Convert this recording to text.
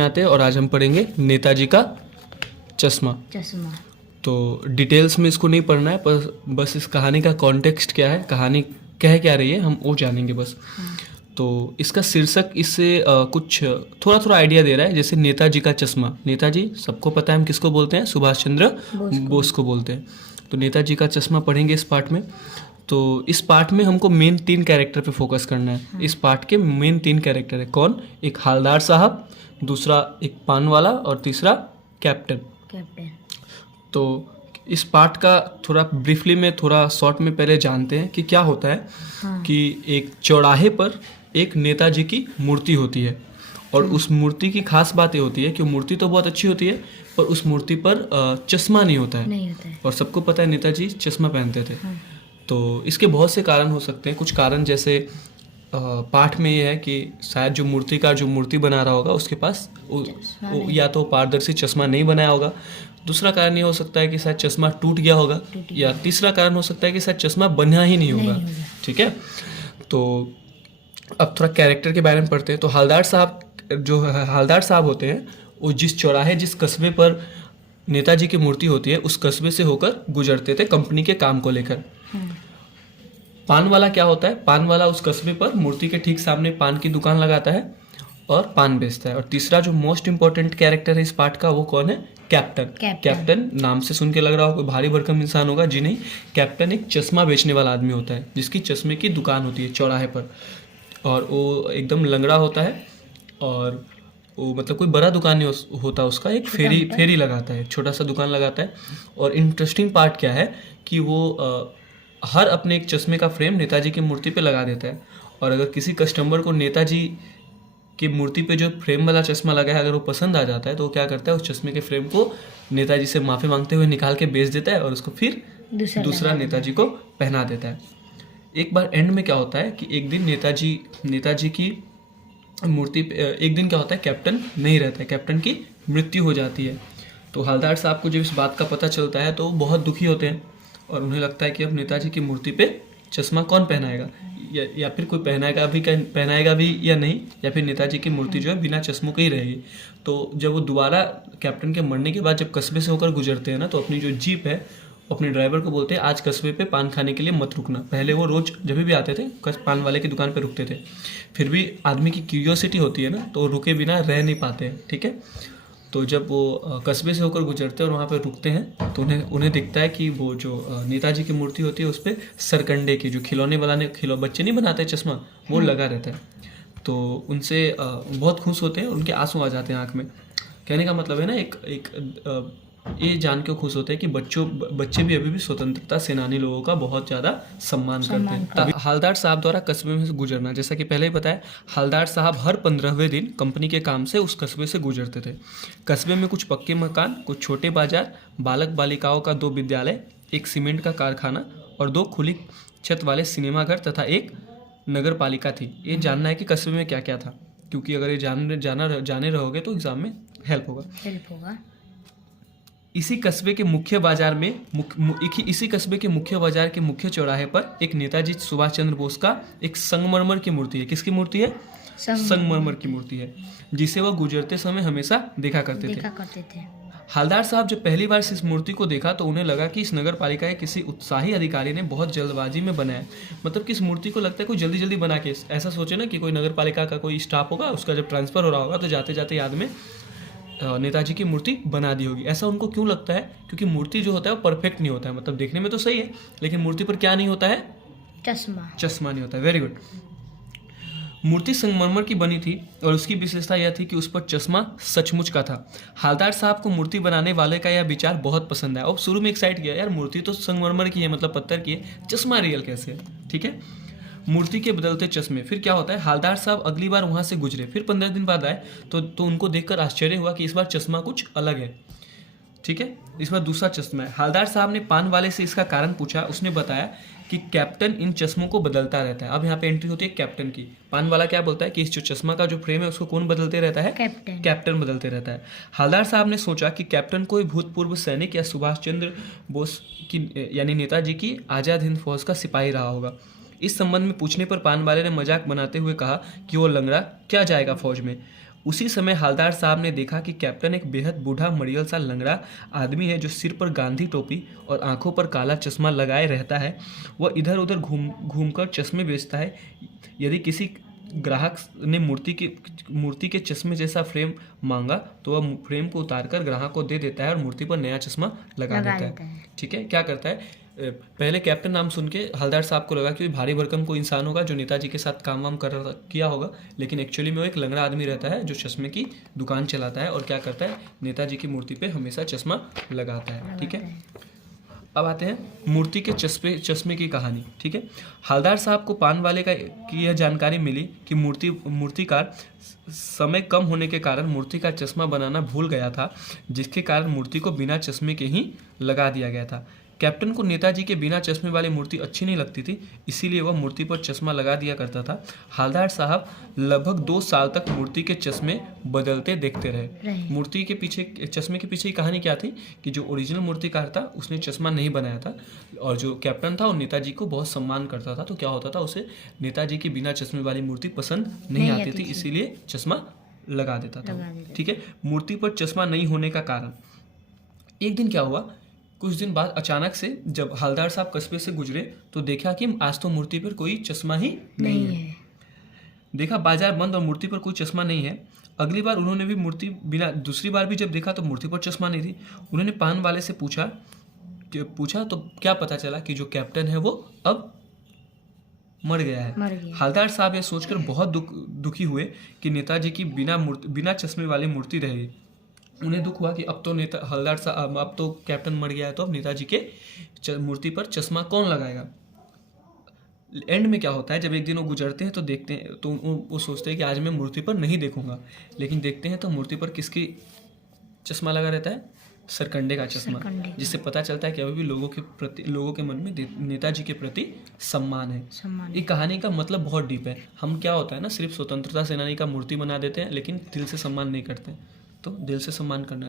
में आते हैं और आज हम पढ़ेंगे नेताजी का चश्मा। तो डिटेल्स में इसको नहीं पढ़ना है, पर बस इस कहानी का कॉन्टेक्स्ट क्या है, कहानी कह क्या रही है, हम वो जानेंगे बस। तो इसका शीर्षक इससे कुछ थोड़ा थोड़ा आइडिया दे रहा है। जैसे नेताजी का चश्मा, नेताजी सबको पता है हम किसको बोलते हैं, सुभाष चंद्र बोस को बोलते हैं। तो नेताजी का चश्मा पढ़ेंगे इस पार्ट में। तो इस पार्ट में हमको मेन 3 कैरेक्टर पे फोकस करना है। इस पार्ट के मेन 3 कैरेक्टर है। कौन? एक हालदार साहब, दूसरा एक पान वाला और तीसरा कैप्टन। तो इस पार्ट का थोड़ा ब्रीफली में, थोड़ा शॉर्ट में पहले जानते हैं कि क्या होता है। कि एक चौराहे पर एक नेताजी की मूर्ति होती है और उस मूर्ति की खास बात ये होती है कि मूर्ति तो बहुत अच्छी होती है, पर उस मूर्ति पर चश्मा नहीं होता है। और सबको पता है नेताजी चश्मा पहनते थे। तो इसके बहुत से कारण हो सकते हैं। कुछ कारण जैसे पाठ में ये है कि शायद जो मूर्तिकार जो मूर्ति बना रहा होगा उसके पास या तो पारदर्शी चश्मा नहीं बनाया होगा। दूसरा कारण ये हो सकता है कि शायद चश्मा टूट गया होगा, या तीसरा कारण हो सकता है कि शायद चश्मा बना ही नहीं होगा। ठीक है, तो अब थोड़ा कैरेक्टर के बारे में पढ़ते हैं। तो हालदार साहब होते हैं, वो जिस चौराहे, जिस कस्बे पर नेताजी की मूर्ति होती है, उस कस्बे से होकर गुजरते थे कंपनी के काम को लेकर। पान वाला क्या होता है? पान वाला उस कस्बे पर मूर्ति के ठीक सामने पान की दुकान लगाता है और पान बेचता है। और तीसरा जो मोस्ट इंपॉर्टेंट कैरेक्टर है इस पार्ट का, वो कौन है? कैप्टन नाम से सुन के लग रहा हो कोई भारी भरकम इंसान होगा। जी नहीं, कैप्टन एक चश्मा बेचने वाला आदमी होता है जिसकी चश्मे की दुकान होती है चौराहे पर। और वो एकदम लंगड़ा होता है और वो मतलब कोई बड़ा दुकान नहीं होता उसका, एक फेरी लगाता है, छोटा सा दुकान लगाता है। और इंटरेस्टिंग पार्ट क्या है कि वो हर अपने एक चश्मे का फ्रेम नेताजी की मूर्ति पे लगा देता है। और अगर किसी कस्टमर को नेताजी की मूर्ति पे जो फ्रेम वाला चश्मा लगा है अगर वो पसंद आ जाता है, तो वो क्या करता है, उस चश्मे के फ्रेम को नेताजी से माफ़ी मांगते हुए निकाल के बेच देता है और उसको फिर दूसरा नेताजी को पहना देता है। एक बार एंड में क्या होता है कि एक दिन नेताजी की मूर्ति पे एक दिन क्या होता है, कैप्टन नहीं रहता है, कैप्टन की मृत्यु हो जाती है। तो हवलदार साहब को जब इस बात का पता चलता है तो वो बहुत दुखी होते हैं और उन्हें लगता है कि अब नेताजी की मूर्ति पे चश्मा कौन पहनाएगा, या फिर कोई पहनाएगा भी या नहीं, या फिर नेताजी की मूर्ति जो है बिना चश्मों के ही रहेगी। तो जब वो दोबारा कैप्टन के मरने के बाद जब कस्बे से होकर गुजरते हैं ना, तो अपनी जो जीप है अपने ड्राइवर को बोलते हैं आज कस्बे पे पान खाने के लिए मत रुकना। पहले वो रोज जब भी आते थे पान वाले की दुकान पे रुकते थे, फिर भी आदमी की क्यूरियोसिटी होती है ना, तो रुके बिना रह नहीं पाते हैं। ठीक है, तो जब वो कस्बे से होकर गुजरते हैं और वहाँ पे रुकते हैं तो उन्हें दिखता है कि वो जो नेताजी की मूर्ति होती है उस पर सरकंडे की जो खिलौने बच्चे नहीं बनाते चश्मा, वो लगा रहता है। तो उनसे बहुत खुश होते हैं, उनके आंसू आ जाते हैं आँख में। कहने का मतलब है ना, एक ये जान के खुश होते हैं कि बच्चे भी अभी भी स्वतंत्रता सेनानी लोगों का बहुत ज़्यादा सम्मान करते हैं। हालदार साहब द्वारा कस्बे में से गुजरना, जैसा कि पहले ही बताया, हालदार साहब हर 15वें दिन कंपनी के काम से उस कस्बे से गुजरते थे। कस्बे में कुछ पक्के मकान, कुछ छोटे बाजार, बालक बालिकाओं का 2 विद्यालय, एक सीमेंट का कारखाना और 2 खुली छत वाले सिनेमाघर तथा एक नगर पालिका थी। ये जानना है कि कस्बे में क्या क्या था, क्योंकि अगर ये जाने रहोगे तो एग्जाम में हेल्प होगा। इसी कस्बे के मुख्य बाजार के मुख्य चौराहे पर एक नेताजी सुभाष चंद्र बोस का एक संगमरमर की मूर्ति है। किसकी मूर्ति है? संगमरमर की मूर्ति है, जिसे वह गुजरते समय हमेशा देखा करते थे। हालदार साहब जब पहली बार इस मूर्ति को देखा तो उन्हें लगा कि इस नगर पालिका के किसी उत्साही अधिकारी ने बहुत जल्दबाजी में बनाया। मतलब कि इस मूर्ति को लगता है कोई जल्दी बना के, ऐसा सोचे ना कि कोई नगर पालिका का कोई स्टाफ होगा, उसका जब ट्रांसफर हो रहा होगा तो जाते जाते याद में नेताजी की मूर्ति बना दी होगी। ऐसा उनको क्यों लगता है? क्योंकि मूर्ति जो होता है वो परफेक्ट नहीं होता है, मतलब देखने में तो सही है लेकिन मूर्ति पर क्या नहीं होता है? चश्मा नहीं होता है। Very good. मूर्ति संगमरमर की बनी थी और उसकी विशेषता यह थी कि उस पर चश्मा सचमुच का था। हालदार साहब को मूर्ति बनाने वाले का यह विचार बहुत पसंद आया। और शुरू में एक्साइट किया, यार मूर्ति तो संगमरमर की है, मतलब पत्थर की है, चश्मा रियल कैसे है? ठीक है, मूर्ति के बदलते चश्मे। फिर क्या होता है, हालदार साहब अगली बार वहाँ से गुजरे, फिर 15 दिन बाद आए तो उनको देखकर आश्चर्य हुआ कि इस बार चश्मा कुछ अलग है। ठीक है, इस बार दूसरा चश्मा है। हालदार साहब ने पान वाले से इसका कारण पूछा। उसने बताया कि कैप्टन इन चश्मों को बदलता रहता है। अब यहाँ पे एंट्री होती है कैप्टन की। पान वाला क्या बोलता है कि इस जो चश्मा का जो फ्रेम है उसको कौन बदलते रहता है? कैप्टन बदलते रहता है। हालदार साहब ने सोचा कि कैप्टन कोई भूतपूर्व सैनिक या सुभाष चंद्र बोस की यानी नेताजी की आज़ाद हिंद फौज का सिपाही रहा होगा। इस संबंध में पूछने पर पान वाले ने मजाक बनाते हुए कहा कि वो लंगड़ा क्या जाएगा फौज में। उसी समय हवलदार साहब ने देखा कि कैप्टन एक बेहद बूढ़ा मड़ियल सा लंगड़ा आदमी है जो सिर पर गांधी टोपी और आंखों पर काला चश्मा लगाए रहता है। वह इधर उधर घूमकर चश्मे बेचता है। यदि किसी ग्राहक ने मूर्ति के चश्मे जैसा फ्रेम मांगा तो वह फ्रेम को उतारकर ग्राहक को दे देता है और मूर्ति पर नया चश्मा लगा देता है। ठीक है, क्या करता है, पहले कैप्टन नाम सुन के हवलदार साहब को लगा कि भारी भरकम कोई इंसान होगा जो नेताजी के साथ काम वाम किया होगा, लेकिन एक्चुअली में वो एक लंगड़ा आदमी रहता है जो चश्मे की दुकान चलाता है और क्या करता है, नेताजी की मूर्ति पे हमेशा चश्मा लगाता है। ठीक है, अब आते हैं मूर्ति के चश्मे की कहानी। ठीक है, हवलदार साहब को पान वाले की यह जानकारी मिली कि मूर्तिकार समय कम होने के कारण मूर्ति का चश्मा बनाना भूल गया था, जिसके कारण मूर्ति को बिना चश्मे के ही लगा दिया गया था। कैप्टन को नेताजी के बिना चश्मे वाली मूर्ति अच्छी नहीं लगती थी, इसीलिए वह मूर्ति पर चश्मा लगा दिया करता था। हवलदार साहब लगभग 2 साल तक मूर्ति के चश्मे बदलते देखते रहे। मूर्ति के पीछे, चश्मे के पीछे की कहानी क्या थी कि जो ओरिजिनल मूर्तिकार था उसने चश्मा नहीं बनाया था और जो कैप्टन था वो नेताजी को बहुत सम्मान करता था, तो क्या होता था, उसे नेताजी की बिना चश्मे वाली मूर्ति पसंद नहीं आती थी, इसीलिए चश्मा लगा देता था। ठीक है, मूर्ति पर चश्मा नहीं होने का कारण, एक दिन क्या हुआ, कुछ दिन बाद अचानक से जब हवलदार साहब कस्बे से गुजरे तो देखा कि आज तो मूर्ति पर कोई चश्मा ही नहीं है। देखा बाजार बंद और मूर्ति पर कोई चश्मा नहीं है। अगली बार उन्होंने भी दूसरी बार भी जब देखा तो मूर्ति पर चश्मा नहीं थी। उन्होंने पान वाले से पूछा तो क्या पता चला कि जो कैप्टन है वो अब मर गया है। हवलदार साहब ये सोचकर बहुत दुखी हुए कि नेताजी की बिना चश्मे वाली मूर्ति रहेगी। उन्हें दुख हुआ कि अब तो कैप्टन मर गया है, तो अब नेताजी के मूर्ति पर चश्मा कौन लगाएगा। एंड में क्या होता है, जब एक दिन वो गुजरते हैं तो देखते हैं तो वो सोचते हैं कि आज मैं मूर्ति पर नहीं देखूंगा, लेकिन देखते हैं तो मूर्ति पर किसकी चश्मा लगा रहता है, सरकंडे का चश्मा, जिससे पता चलता है कि अभी भी लोगों के मन में नेताजी के प्रति सम्मान है। ये कहानी का मतलब बहुत डीप है। हम क्या होता है ना, सिर्फ स्वतंत्रता सेनानी का मूर्ति बना देते हैं लेकिन दिल से सम्मान नहीं करते, तो दिल से सम्मान करना